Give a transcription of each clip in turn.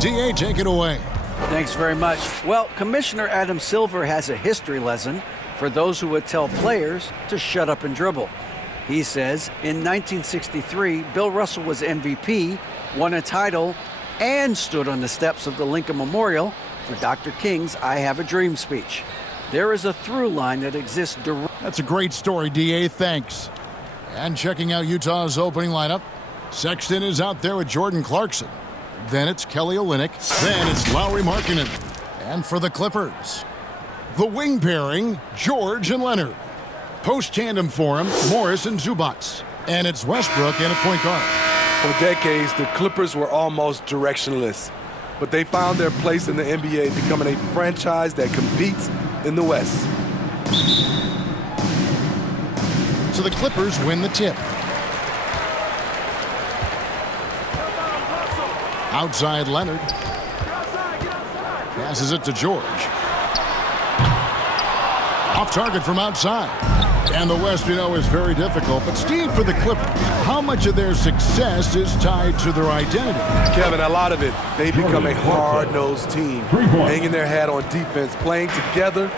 DA, take it away. Thanks very much. Well, Commissioner Adam Silver has a history lesson for those who would tell players to shut up and dribble. He says in 1963, Bill Russell was MVP, won a title, and stood on the steps of the Lincoln Memorial for Dr. King's I Have a Dream speech. There is a through line that exists directly. That's a great story, DA. Thanks. And checking out Utah's opening lineup, Sexton is out there with Jordan Clarkson. Then it's Kelly Olynyk. Then it's Lauri Markkanen. And for the Clippers, the wing pairing, George and Leonard. Post-tandem for him, Morris and Zubac. And it's Westbrook and a point guard. For decades, the Clippers were almost directionless, but they found their place in the NBA, becoming a franchise that competes in the West. So the Clippers win the tip. Outside Leonard. Passes it to George. Off target from outside. And the West, you know, is very difficult. But Steve, for the Clippers, how much of their success is tied to their identity? Kevin, a lot of it. They become a hard-nosed team, hanging their hat on defense, playing together,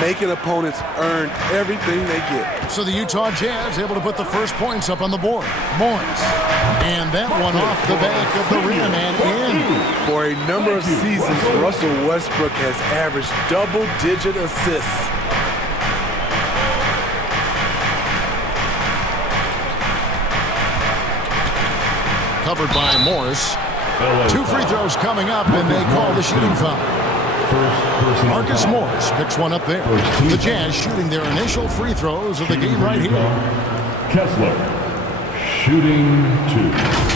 making opponents earn everything they get. So the Utah Jazz able to put the first points up on the board. Morris. And that one off the back of the rim and in. For a number of seasons, Russell Westbrook has averaged double-digit assists. Covered by Morris. 2 free throws coming up, and they call the shooting foul. Marcus Morris picks one up there. The Jazz shooting their initial free throws of the game right here. Kessler, shooting 2.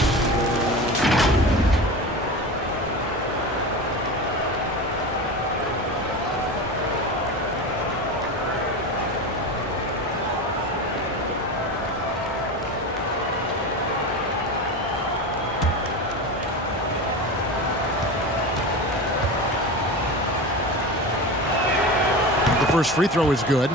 First free throw is good.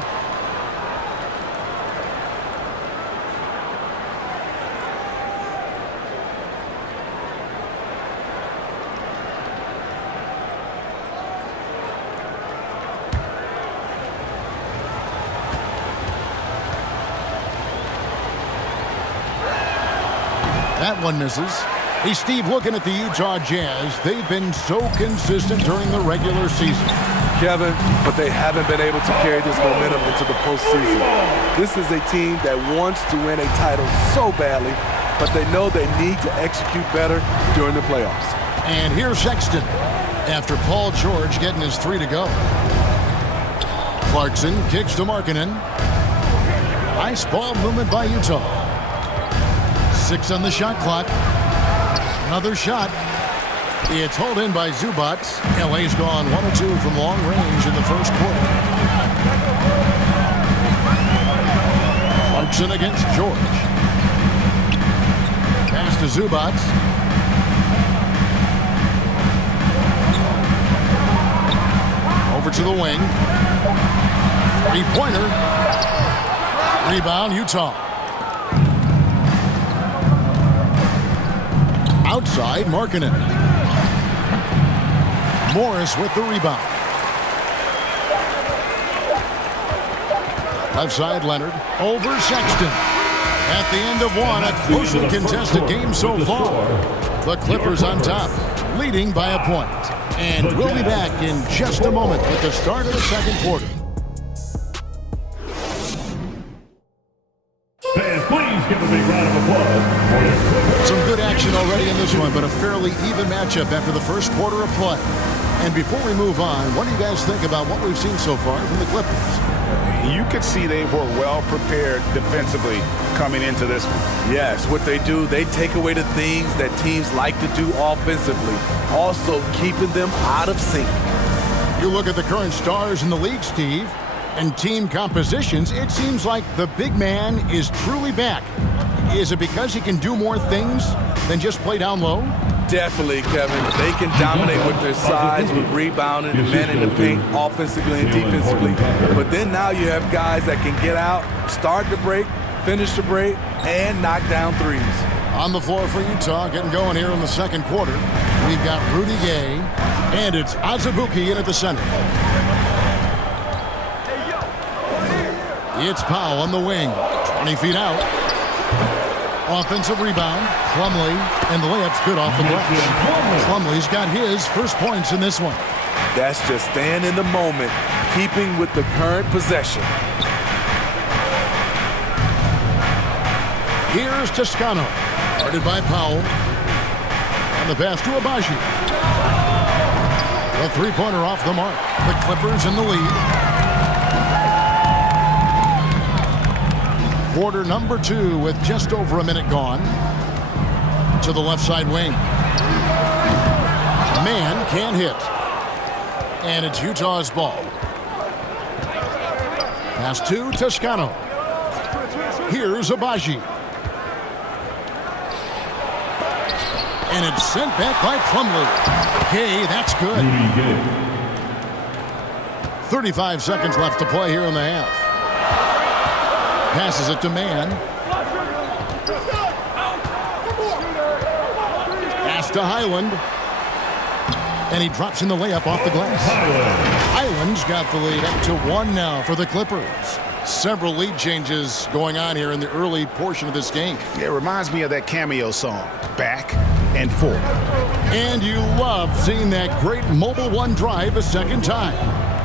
That one misses. Hey, Steve, looking at the Utah Jazz, they've been so consistent during the regular season. Kevin, but they haven't been able to carry this momentum into the postseason. This is a team that wants to win a title so badly, but they know they need to execute better during the playoffs. And here's Sexton after Paul George getting his 3 to go. Clarkson kicks to Markkanen. Nice ball movement by Utah. 6 on the shot clock. Another shot. It's hauled in by Zubac. LA's gone 1 of 2 from long range in the first quarter. Clarkson against George. Pass to Zubac. Over to the wing. 3-pointer. Rebound, Utah. Outside, Markkanen. Morris with the rebound. Left side, Leonard. Over Sexton. At the end of one, a closely contested game so far. The Clippers on top, leading by a point. And we'll be back in just a moment with the start of the second quarter. Fans, please give a big round of applause for the Clippers. Some good action already in this one, but a fairly even matchup after the first quarter of play. And before we move on, what do you guys think about what we've seen so far from the Clippers? You could see they were well prepared defensively coming into this one. Yes, what they do, they take away the things that teams like to do offensively, also keeping them out of sync. You look at the current stars in the league, Steve, and team compositions, it seems like the big man is truly back. Is it because he can do more things than just play down low? Definitely, Kevin. They can dominate with their size, with rebounding, and manning the paint offensively and defensively. But then now you have guys that can get out, start the break, finish the break, and knock down threes. On the floor for Utah, getting going here in the second quarter. We've got Rudy Gay, and it's Azubuike in at the center. It's Powell on the wing, 20 feet out. Offensive rebound, Plumlee, and the layup's good off the glass. Plumlee's got his first points in this one. That's just staying in the moment, keeping with the current possession. Here's Toscano, guarded by Powell. And the pass to Agbaji. The three-pointer off the mark. The Clippers in the lead. Quarter number 2 with just over a minute gone. To the left side wing. Man can't hit. And it's Utah's ball. Pass to Toscano. Here's Agbaji. And it's sent back by Plumlee. Hey, that's good. 35 seconds left to play here in the half. Passes it to Man. Pass to Highland. And he drops in the layup off the glass. Highland's got the lead up to 1 now for the Clippers. Several lead changes going on here in the early portion of this game. It reminds me of that Cameo song, Back and Forth. And you love seeing that great Mobile One drive a second time.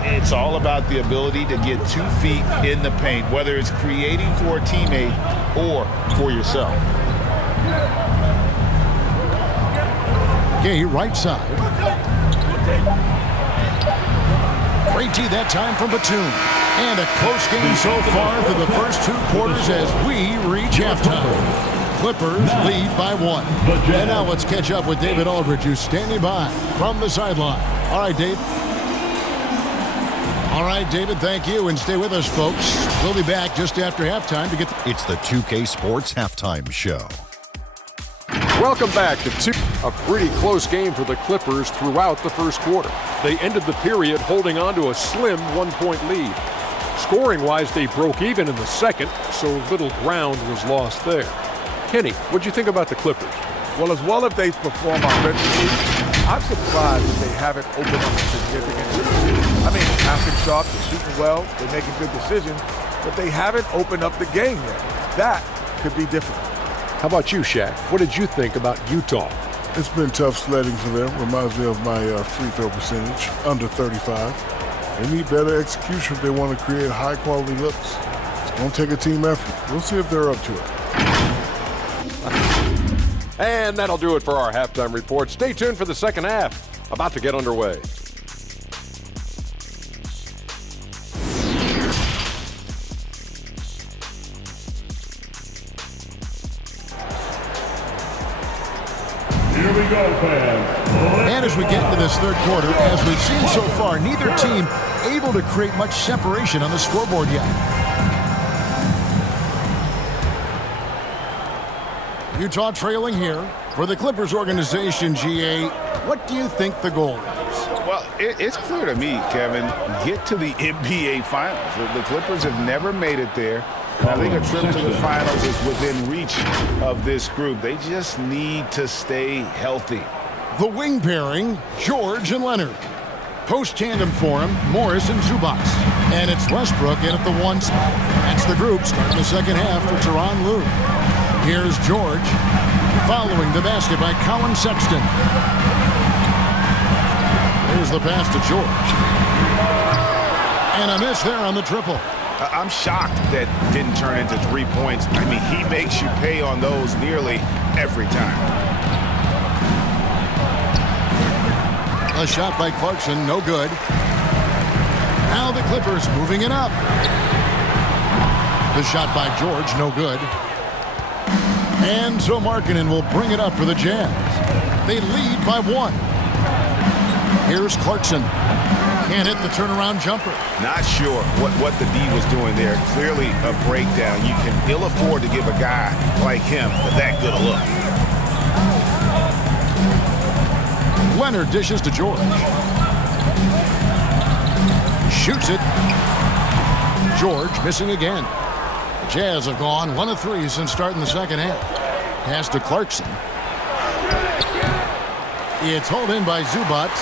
It's all about the ability to get 2 feet in the paint, whether it's creating for a teammate or for yourself. Gay right side. Great tee that time from Batum. And a close game so far through the first 2 quarters as we reach halftime. Clippers lead by 1. And now let's catch up with David Aldridge, who's standing by from the sideline. All right, Dave. All right, David, thank you. And stay with us, folks. We'll be back just after halftime to get... It's the 2K Sports Halftime Show. Welcome back to 2. A pretty close game for the Clippers throughout the first quarter. They ended the period holding on to a slim 1-point lead. Scoring-wise, they broke even in the second, so little ground was lost there. Kenny, what'd you think about the Clippers? Well as they perform offensively, I'm surprised that they haven't opened up a significant lead. I mean, passing shots, they're shooting well, they're making good decisions, but they haven't opened up the game yet. That could be different. How about you, Shaq? What did you think about Utah? It's been tough sledding for them. Reminds me of my free throw percentage, under 35. They need better execution if they want to create high-quality looks. It's going to take a team effort. We'll see if they're up to it. And that'll do it for our halftime report. Stay tuned for the second half. About to get underway. Here we go, fans. And as we get into this third quarter, as we've seen so far, neither team able to create much separation on the scoreboard yet. Utah trailing here. For the Clippers organization, GA, what do you think the goal is? Well, it's clear to me, Kevin, get to the NBA Finals. The Clippers have never made it there. And I think a trip to the finals is within reach of this group. They just need to stay healthy. The wing pairing, George and Leonard. Post-tandem for him, Morris and Zubac. And it's Westbrook in at the 1 spot. That's the group starting the second half for Tyronn Lue. Here's George, following the basket by Colin Sexton. There's the pass to George. And a miss there on the triple. I'm shocked that didn't turn into 3 points. I mean, he makes you pay on those nearly every time. A shot by Clarkson, no good. Now the Clippers moving it up. The shot by George, no good. And so Markkanen will bring it up for the Jazz. They lead by 1. Here's Clarkson. Can't hit the turnaround jumper. Not sure what the D was doing there. Clearly a breakdown. You can ill afford to give a guy like him that good a look. Leonard dishes to George. Shoots it. George missing again. The Jazz have gone 1 of 3 since starting the second half. Pass to Clarkson. It's hauled in by Zubats.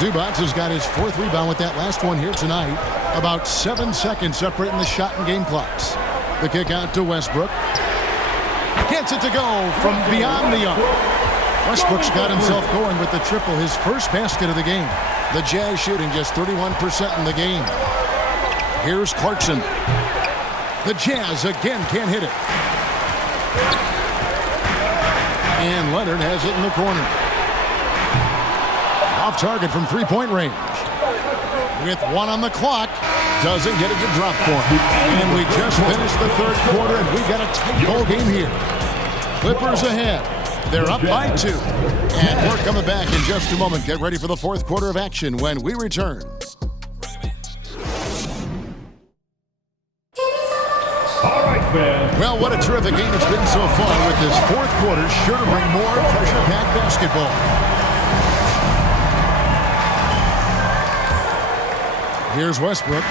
Zubats has got his 4th rebound with that last one here tonight. About 7 seconds separating the shot and game clocks. The kick out to Westbrook. Gets it to go from beyond the arc. Westbrook's got himself going with the triple, his first basket of the game. The Jazz shooting just 31% in the game. Here's Clarkson. The Jazz again can't hit it. And Leonard has it in the corner. Off target from three-point range. With 1 on the clock. Doesn't get it to drop for him. And we just finished the 3rd quarter, and we've got a tight ball game here. Clippers ahead. They're up by 2. And we're coming back in just a moment. Get ready for the 4th quarter of action when we return. All right, fans. Well, what a terrific game it's been so far with this 4th quarter. Sure to bring more pressure-packed basketball. Here's Westbrook.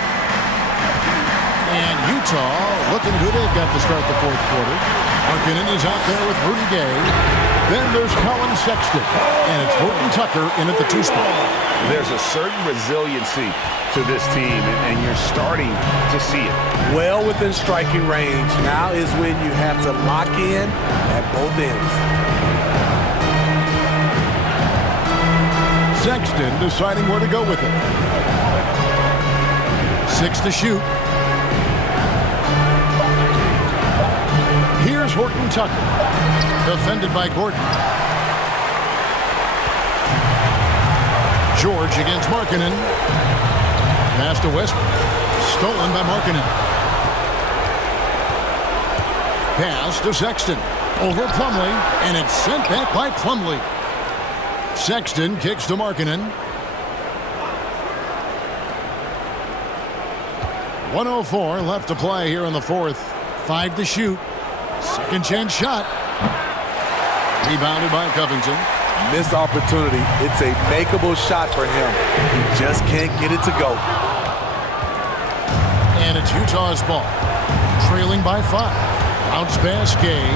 And Utah looking at who they've got to start the 4th quarter. Markkanen is out there with Rudy Gay. Then there's Colin Sexton. And it's Horton Tucker in at the 2 spot. There's a certain resiliency to this team, and you're starting to see it. Well within striking range. Now is when you have to lock in at both ends. Sexton deciding where to go with it. 6 to shoot. Here's Horton Tucker. Defended by Gordon. George against Markkanen. Pass to Westbrook. Stolen by Markkanen. Pass to Sexton. Over Plumlee. And it's sent back by Plumlee. Sexton kicks to Markkanen. 1:04 left to play here in the 4th. 5 to shoot. Second chance shot. Rebounded by Covington. Missed opportunity. It's a makeable shot for him. He just can't get it to go. And it's Utah's ball. Trailing by 5. Bounce pass Gay.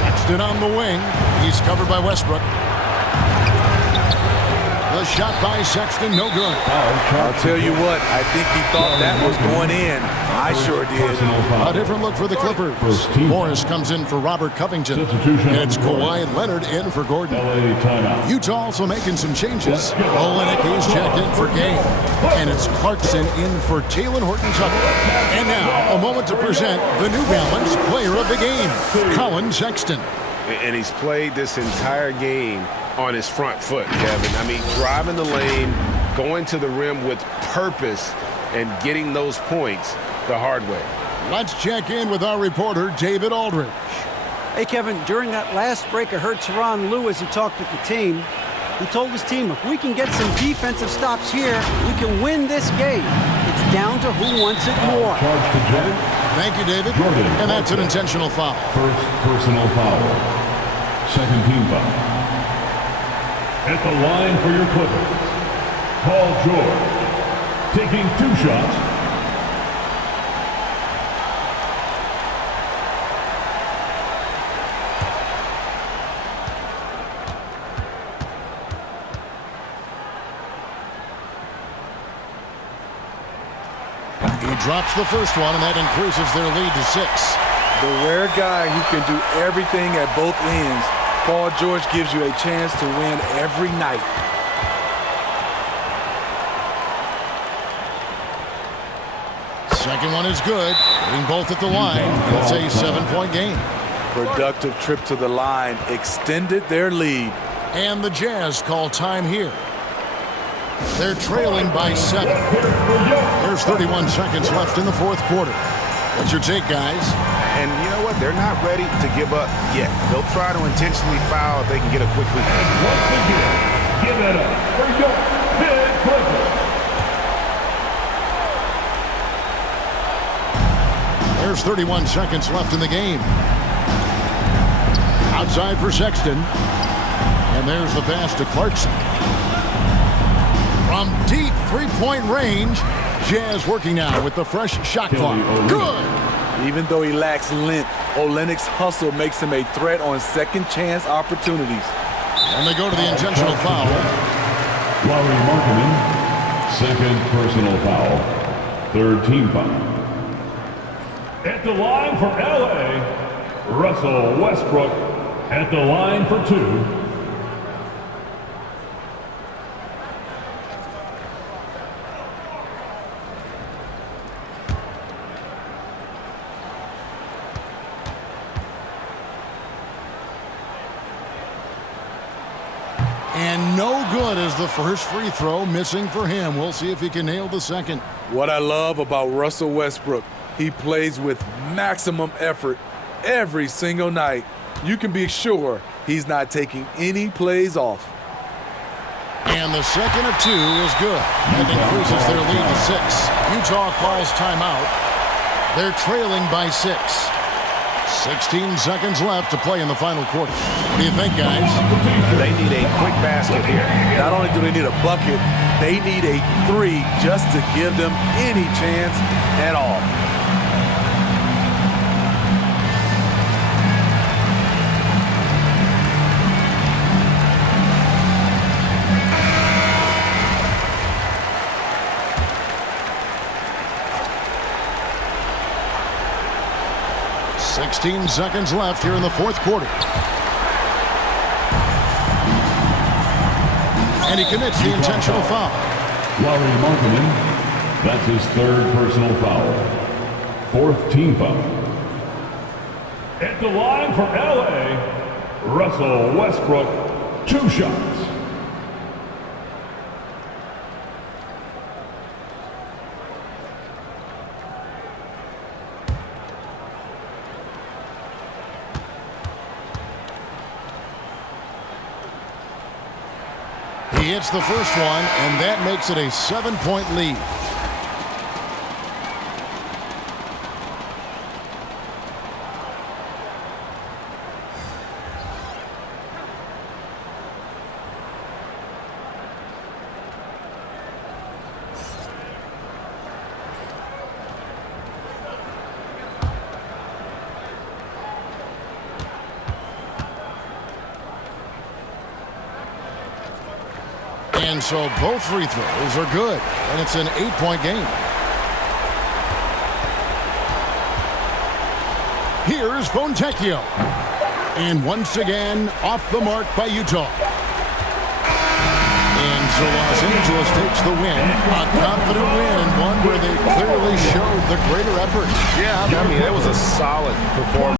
Sexton on the wing. He's covered by Westbrook. The shot by Sexton, no good. I'll tell you what, I think he thought that was going in. I sure did. A different look for the Clippers. Morris comes in for Robert Covington. And it's Kwai and Leonard in for Gordon. Utah also making some changes. Olynyk is checked in for Gay. And it's Clarkson in for Talen Horton-Tucker. And now, a moment to present the New Balance player of the game, Colin Sexton. And he's played this entire game on his front foot, Kevin. I mean, driving the lane, going to the rim with purpose, and getting those points the hard way. Let's check in with our reporter, David Aldridge. Hey, Kevin, during that last break, I heard Tyronn Lue as he talked with the team. He told his team, if we can get some defensive stops here, we can win this game. It's down to who wants it more. Thank you, David. And that's an intentional foul. First personal foul. Second team foul. At the line for your Clippers, Paul George, taking 2 shots. He drops the first one, and that increases their lead to 6. The rare guy who can do everything at both ends. Paul George gives you a chance to win every night. Second one is good. Getting both at the line. It's a 7-point game. Productive trip to the line. Extended their lead. And the Jazz call time here. They're trailing by 7. There's 31 seconds left in the 4th quarter. What's your take, guys? And you know what? They're not ready to give up yet. They'll try to intentionally foul if they can get a quick lead. Once again, give it up for your Big Clippers. There's 31 seconds left in the game. Outside for Sexton. And there's the pass to Clarkson. From deep 3-point range, Jazz working now with the fresh shot clock. Good! Even though he lacks length, Olynyk's hustle makes him a threat on second chance opportunities. And they go to the intentional foul. Lauri Markkanen, second personal foul, third team foul. At the line for LA, Russell Westbrook at the line for 2. And no good as the first free throw, missing for him. We'll see if he can nail the second. What I love about Russell Westbrook, he plays with maximum effort every single night. You can be sure he's not taking any plays off. And the second of 2 is good. That increases their lead to 6. Utah calls timeout. They're trailing by 6. 16 seconds left to play in the final quarter. What do you think, guys? They need a quick basket here. Not only do they need a bucket, they need a 3 just to give them any chance at all. Sixteen seconds left here in the fourth quarter. And he commits the intentional foul. Lauri Markkanen, that's his third personal foul, fourth team foul. At the line for LA, Russell Westbrook, 2 shots. He hits the first one, and that makes it a 7-point lead. And so both free throws are good, and it's an 8-point game. Here's Fontecchio. And once again, off the mark by Utah. And so Los Angeles takes the win, a confident win, and one where they clearly showed the greater effort. Yeah, I mean, that was a solid performance.